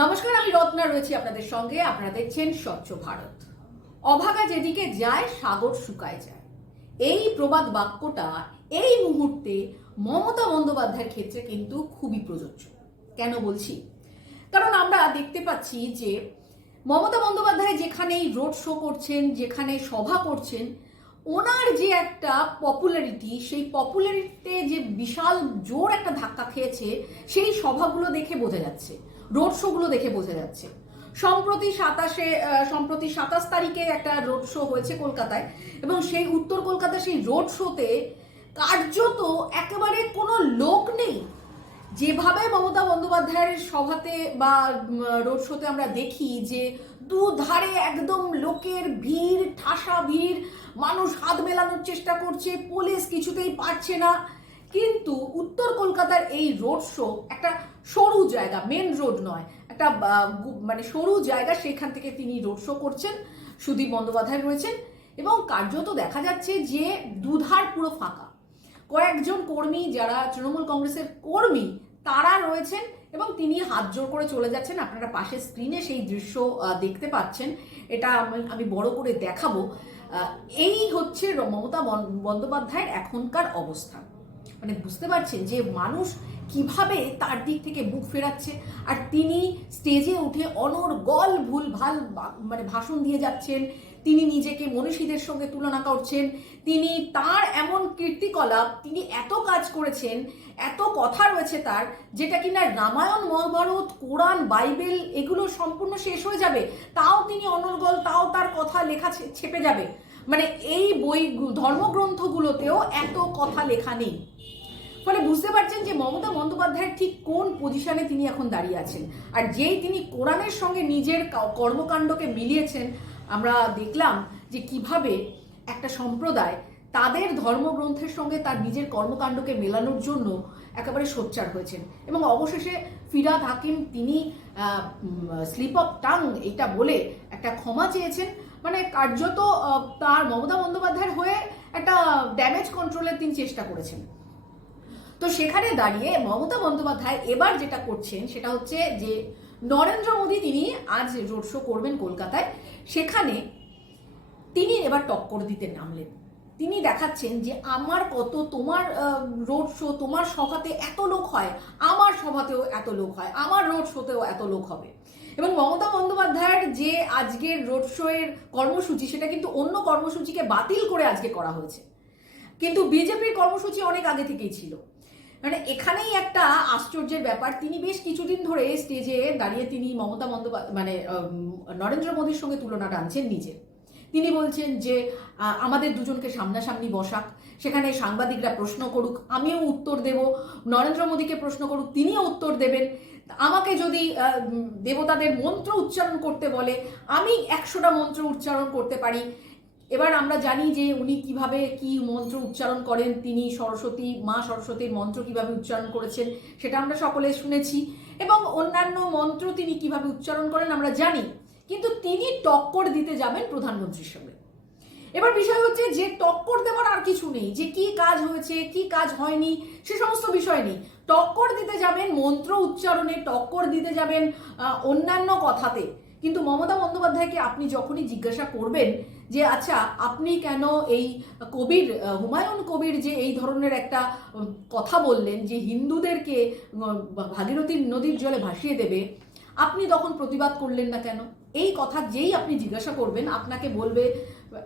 নমস্কার, আমি রত্না রয়েছি আপনাদের সঙ্গে। আপনারা দেখছেন স্বচ্ছ ভারত। অভাগা যেদিকে যায়, সাগর শুকায় যায়। এই প্রবাদ বাক্যটা এই মুহূর্তে মমতা বন্দ্যোপাধ্যায়ের ক্ষেত্রে কিন্তু খুবই প্রযোজ্য। কেন বলছি? কারণ আমরা দেখতে পাচ্ছি যে মমতা বন্দ্যোপাধ্যায় যেখানেই রোড শো করছেন, যেখানে সভা করছেন, ওনার যে একটা পপুলারিটি সেই পপুলারিটিতে যে বিশাল জোর একটা ধাক্কা খেয়েছে, সেই সভাগুলো দেখে বোঝা যাচ্ছে। রোড শোগুলো দেখে বোঝা যাচ্ছে। সম্প্রতি সাতাশে সম্প্রতি সাতাশ তারিখে একটা রোড শো হয়েছে কলকাতায় এবং সেই উত্তর কলকাতার সেই রোড শোতে কার্যত একেবারে কোনো লোক নেই। যেভাবে মমতা বন্দ্যোপাধ্যায়ের সভাতে বা রোড শোতে আমরা দেখি যে দুধারে একদম লোকের ভিড়, ঠাসা ভিড়, মানুষ হাত মেলানোর চেষ্টা করছে পুলিশ কিছুতেই পারছে না। কিন্তু উত্তর কলকাতার এই রোড শো একটা সরু জায়গা মেন রোড নয়। একটা মানে সরু জায়গা সেখান থেকে তিনি রোড শো করছেন, সুদীপ বন্দ্যোপাধ্যায় রয়েছেন এবং কার্যত দেখা যাচ্ছে যে দুধার পুরো ফাঁকা। কয়েকজন কর্মী যারা তৃণমূল কংগ্রেসের কর্মী, তারা রয়েছেন এবং তিনি হাত জোর করে চলে যাচ্ছেন। আপনারা পাশের স্ক্রিনে সেই দৃশ্য দেখতে পাচ্ছেন। এটা আমি- বড় করে দেখাবো। এই হচ্ছে মমতা বন- বন্দ্যোপাধ্যায়ের এখনকার অবস্থান মানে বুঝতে পারছেন যে মানুষ কীভাবে তার দিক থেকে মুখ ফেরাচ্ছে। আর তিনি স্টেজে উঠে অনর্গল ভুল ভালো মানে ভাষণ দিয়ে যাচ্ছেন। তিনি নিজেকে মনীষীদের সঙ্গে তুলনা করছেন। তিনি তার এমন কীর্তিকলাপ, তিনি এত কাজ করেছেন, এত কথা রয়েছে তার, যেটা কিনা রামায়ণ, মহাভারত, কোরআন, বাইবেল এগুলো সম্পূর্ণ শেষ হয়ে যাবে। তাও তিনি অনর্গল তাও তার কথা লেখা ছেপে যাবে। মানে এই বই, ধর্মগ্রন্থগুলোতেও এত কথা লেখা নেই। ফলে বুঝতে পারছেন যে মমতা বন্দ্যোপাধ্যায়ের ঠিক কোন পজিশনে তিনি এখন দাঁড়িয়ে আছেন। আর যেই তিনি কোরআনের সঙ্গে নিজের কর্মকাণ্ডকে মিলিয়েছেন, আমরা দেখলাম যে কীভাবে একটা সম্প্রদায় তাদের ধর্মগ্রন্থের সঙ্গে তার নিজের কর্মকাণ্ডকে মেলানোর জন্য একেবারে সোচ্চার হয়েছেন। এবং অবশেষে ফিরাদ হাকিম তিনি স্লিপ অফ টাং এটা বলে একটা ক্ষমা চেয়েছেন। মানে কার্যত তার মমতা বন্দ্যোপাধ্যায়ের হয়ে একটা ড্যামেজ কন্ট্রোলের তিনি চেষ্টা করেছেন। তো সেখানে দাঁড়িয়ে মমতা বন্দ্যোপাধ্যায় এবার যেটা করছেন সেটা হচ্ছে যে, নরেন্দ্র মোদী তিনি আজ রোড শো করবেন কলকাতায়। সেখানে তিনি এবার টক্কর দিতে নামলেন। তিনি দেখাচ্ছেন যে, আমার কত তোমার রোড শো, তোমার সভাতে এত লোক হয়, আমার সভাতেও এত লোক হয়, আমার রোড শোতেও এত লোক হবে। এবং মমতা বন্দ্যোপাধ্যায়ের যে আজকের রোড শো এর কর্মসূচি, সেটা কিন্তু অন্য কর্মসূচিকে বাতিল করে আজকে করা হয়েছে। কিন্তু বিজেপির কর্মসূচি অনেক আগে থেকেই ছিল। মানে এখানেই একটা আশ্চর্যের ব্যাপার। তিনি বেশ কিছুদিন ধরে স্টেজে দাঁড়িয়ে তিনি মমতা বন্দ্যোপাধ্যায় মানে নরেন্দ্র মোদীর সঙ্গে তুলনা টানছেন নিজে। তিনি বলছেন যে আমাদের দুজনকে সামনাসামনি বসাক, সেখানে সাংবাদিকরা প্রশ্ন করুক, আমিও উত্তর দেব, নরেন্দ্র মোদীকে প্রশ্ন করুক, তিনিও উত্তর দেবেন। আমাকে যদি দেবতাদের মন্ত্র উচ্চারণ করতে বলে, আমি একশোটা মন্ত্র উচ্চারণ করতে পারি। এবার আমরা জানি যে উনি কীভাবে কি মন্ত্র উচ্চারণ করেন, তিনি সরস্বতী, মা সরস্বতীর মন্ত্র কীভাবে উচ্চারণ করেছেন, সেটা আমরা সকলে শুনেছি। এবং অন্যান্য মন্ত্র তিনি কীভাবে উচ্চারণ করেন আমরা জানি, কিন্তু তিনি টক্কর দিতে যাবেন প্রধানমন্ত্রীর সঙ্গে। এবার বিষয় হচ্ছে যে টক্কর দেওয়ার আর কিছু নেই, যে কি কাজ হয়েছে, কি কাজ হয়নি, সে সমস্ত বিষয় নেই। টক্কর দিতে যাবেন, মন্ত্র উচ্চারণে টক্কর দিতে যাবেন অন্যান্য কথাতে। কিন্তু মমতা বন্দ্যোপাধ্যায়কে আপনি যখনই জিজ্ঞাসা করবেন যে আচ্ছা আপনি কেন এই কবির, হুমায়ুন কবির যে এই ধরনের একটা কথা বললেন, যে হিন্দুদেরকে ভাগীরথী নদীর জলে ভাসিয়ে দেবে, আপনি তখন প্রতিবাদ করলেন না কেন? এই কথা যেই আপনি জিজ্ঞাসা করবেন, আপনাকে বলবে,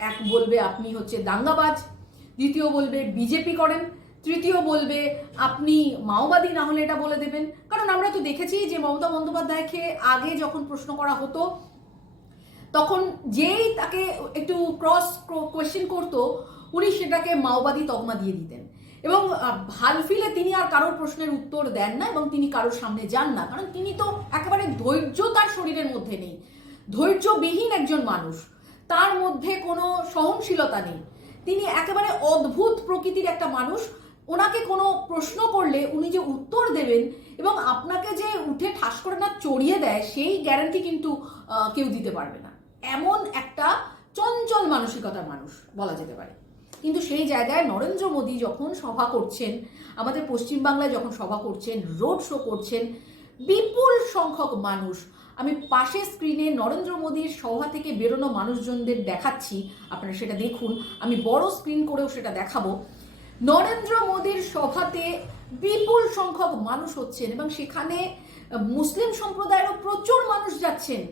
এক বলবে আপনি হচ্ছে দাঙ্গাবাজ, দ্বিতীয় বলবে বিজেপি করেন তৃতীয় বলবে আপনি মাওবাদী না হলে এটা বলে দেবেন। কারণ আমরা তো দেখেছি যে মমতা বন্দ্যোপাধ্যায়কে আগে যখন প্রশ্ন করা হতো তখন যেই তাকে একটু ক্রস কোয়েশ্চেন করতো উনি সেটাকে মাওবাদী তকমা দিয়ে দিতেন। এবং আহ, হালফিলে তিনি আর কারোর প্রশ্নের উত্তর দেন না এবং তিনি কারোর সামনে যান না। কারণ তিনি তো একেবারে ধৈর্য তার শরীরের মধ্যে নেই। ধৈর্যবিহীন একজন মানুষ। তার মধ্যে কোনো সহনশীলতা নেই। তিনি একেবারে অদ্ভুত প্রকৃতির একটা মানুষ। ওনাকে কোনো প্রশ্ন করলে উনি যে উত্তর দেবেন এবং আপনাকে যে উঠে ঠাস করে না চড়িয়ে দেয়, সেই গ্যারান্টি কিন্তু কেউ দিতে পারবে না। এমন একটা চঞ্চল মানসিকতার মানুষ বলা যেতে পারে। কিন্তু সেই জায়গায় নরেন্দ্র মোদী যখন সভা করছেন, আমাদের পশ্চিমবাংলায় যখন সভা করছেন, রোড শো করছেন, বিপুল সংখ্যক মানুষ, আমি পাশে স্ক্রিনে নরেন্দ্র মোদীর সভা থেকে বেরোনো মানুষজনদের দেখাচ্ছি, আপনারা সেটা দেখুন। আমি বড় স্ক্রিন করেও সেটা দেখাবো। নরেন্দ্র মোদীর সভাতে বিপুল সংখ্যক মানুষ হচ্ছেন এবং সেখানে মুসলিম সম্প্রদায়েরও প্রচুর মানুষ যাচ্ছেন।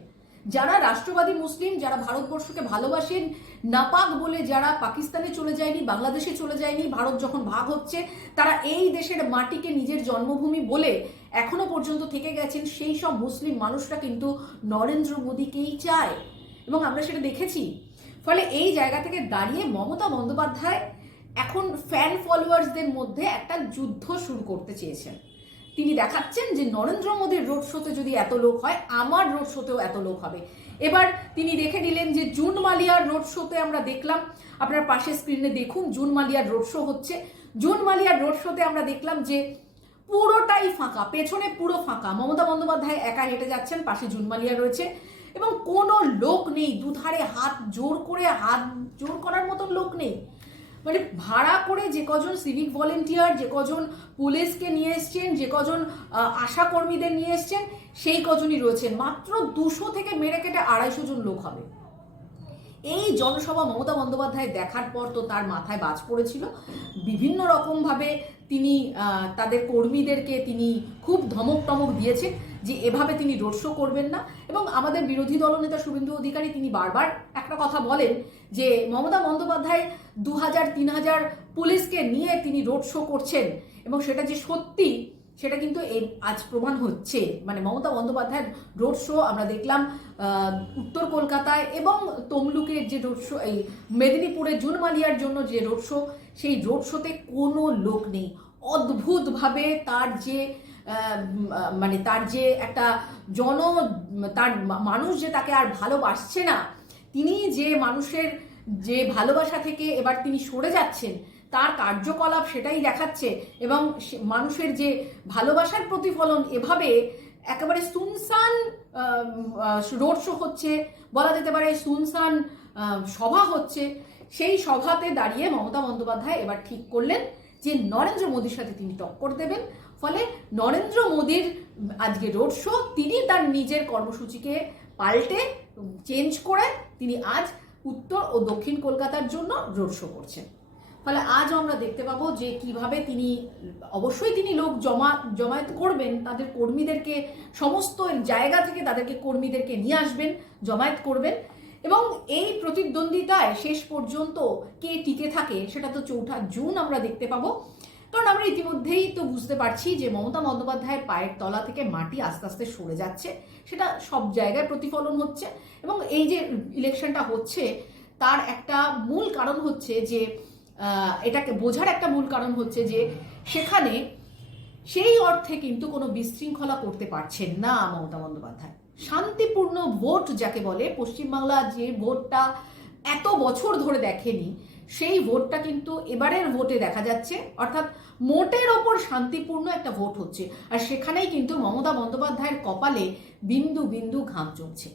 যারা রাষ্ট্রবাদী মুসলিম, যারা ভারতবর্ষকে ভালোবাসেন, নাপাক বলে যারা পাকিস্তানে চলে যায়নি, বাংলাদেশে চলে যায়নি, ভারত যখন ভাগ হচ্ছে, তারা এই দেশের মাটিকে নিজের জন্মভূমি বলে এখনও পর্যন্ত থেকে গেছেন, সেই সব মুসলিম মানুষরা কিন্তু নরেন্দ্র মোদীকেই চায়। এবং আমরা সেটা দেখেছি। ফলে এই জায়গা থেকে দাঁড়িয়ে মমতা বন্দ্যোপাধ্যায় এখন ফ্যান ফলোয়ার্সদের মধ্যে একটা যুদ্ধ শুরু করতে চেয়েছেন। তিনি দেখাচ্ছেন যে নরেন্দ্র মোদীর রোড শোতে যদি এত লোক হয়, আমার রোড শোতেও এত লোক হবে। এবার তিনি দেখে নিলেন যে জুন মালিয়ার রোড শোতে আমরা দেখলাম, আপনার পাশে স্ক্রিনে দেখুন, জুন মালিয়ার রোড শো হচ্ছে। জুন মালিয়ার রোড শোতে আমরা দেখলাম যে পুরোটাই ফাঁকা, পেছনে পুরো ফাঁকা। মমতা বন্দ্যোপাধ্যায় একা হেঁটে যাচ্ছেন, পাশে জুন মালিয়া রয়েছে। এবং কোনো লোক নেই, দুধারে হাত জোর করে, হাত জোর করার মতন লোক নেই। মানে ভাড়া করে যে কজন সিভিক ভলেন্টিয়ার যে কজন পুলিশকে নিয়ে এসছেন যে কজন আহ, আশা কর্মীদের নিয়ে এসছেন সেই কজনই রয়েছেন। মাত্র দুশো থেকে মেরে কেটে আড়াইশো জন লোক হবে। এই জনসভা মমতা বন্দ্যোপাধ্যায় দেখার পর তো তার মাথায় বাজ পড়েছিল। বিভিন্ন রকমভাবে তিনি তাদের কর্মীদেরকে তিনি খুব ধমক টমক দিয়েছেন। যে এভাবে তিনি রোড শো করবেন না। এবং আমাদের বিরোধী দলনেতা শুভেন্দু অধিকারী তিনি বারবার একটা কথা বলেন যে মমতা বন্দ্যোপাধ্যায় দু হাজার তিন হাজার পুলিশকে নিয়ে তিনি রোড শো করছেন। এবং সেটা যে সত্যি, সেটা কিন্তু আজ প্রমাণ হচ্ছে। মানে মমতা বন্দ্যোপাধ্যায়ের রোড শো আমরা দেখলাম উত্তর কলকাতায় এবং তমলুকের যে রোড শো, এই মেদিনীপুরের জুনমালিয়ার জন্য যে রোড শো, সেই রোড শোতে কোনো লোক নেই। অদ্ভুতভাবে তার যে মানে তার যে একটা জন, তার মানুষ যে তাকে আর ভালোবাসছে না, তিনি যে মানুষের যে ভালোবাসা থেকে এবার তিনি সরে যাচ্ছেন, তার কার্যকলাপ সেটাই দেখাচ্ছে এবং মানুষের যে ভালোবাসার প্রতিফলন এভাবে একেবারে সুনসান রোড শো হচ্ছে, বলা যেতে পারে সুনসান সভা হচ্ছে। সেই সভাতে দাঁড়িয়ে মমতা বন্দ্যোপাধ্যায় এবার ঠিক করলেন যে নরেন্দ্র মোদীর সাথে তিনি টক্কর দেবেন। ফলে নরেন্দ্র মোদীর আজকে রোড শো তিনি তার নিজের কর্মসূচিকে পাল্টে চেঞ্জ করে তিনি আজ উত্তর ও দক্ষিণ কলকাতার জন্য রোড শো করছেন। ফলে আজ আমরা দেখতে পাবো যে কীভাবে তিনি, অবশ্যই তিনি লোক জমা, জমায়েত করবেন, তাদের কর্মীদেরকে, সমস্ত জায়গা থেকে তাদেরকে কর্মীদেরকে নিয়ে আসবেন, জমায়েত করবেন এবং এই প্রতিদ্বন্দ্বিতায় শেষ পর্যন্ত কে টিকে থাকে সেটা তো চৌঠা জুন আমরা দেখতে পাবো। কারণ আমরা ইতিমধ্যেই তো বুঝতে পারছি যে মমতা বন্দ্যোপাধ্যায়ের পায়ের তলা থেকে মাটি আস্তে আস্তে সরে যাচ্ছে। সেটা সব জায়গায় প্রতিফলন হচ্ছে এবং এই যে ইলেকশনটা হচ্ছে, তার একটা মূল কারণ হচ্ছে যে এটাকে বোঝার একটা মূল কারণ হচ্ছে যে, সেখানে সেই অর্থে কিন্তু কোনো বিশৃঙ্খলা করতে পারছেন না মমতা বন্দ্যোপাধ্যায়। শান্তিপূর্ণ ভোট যাকে বলে পশ্চিমবাংলা যে ভোটটা এত বছর ধরে দেখেনি সেই ভোটটা কিন্তু এবারের ভোটে দেখা যাচ্ছে। অর্থাৎ মোটের ওপর শান্তিপূর্ণ একটা ভোট হচ্ছে। আর সেখানেই কিন্তু মমতা বন্দ্যোপাধ্যায়ের কপালে বিন্দু বিন্দু ঘাম চলছে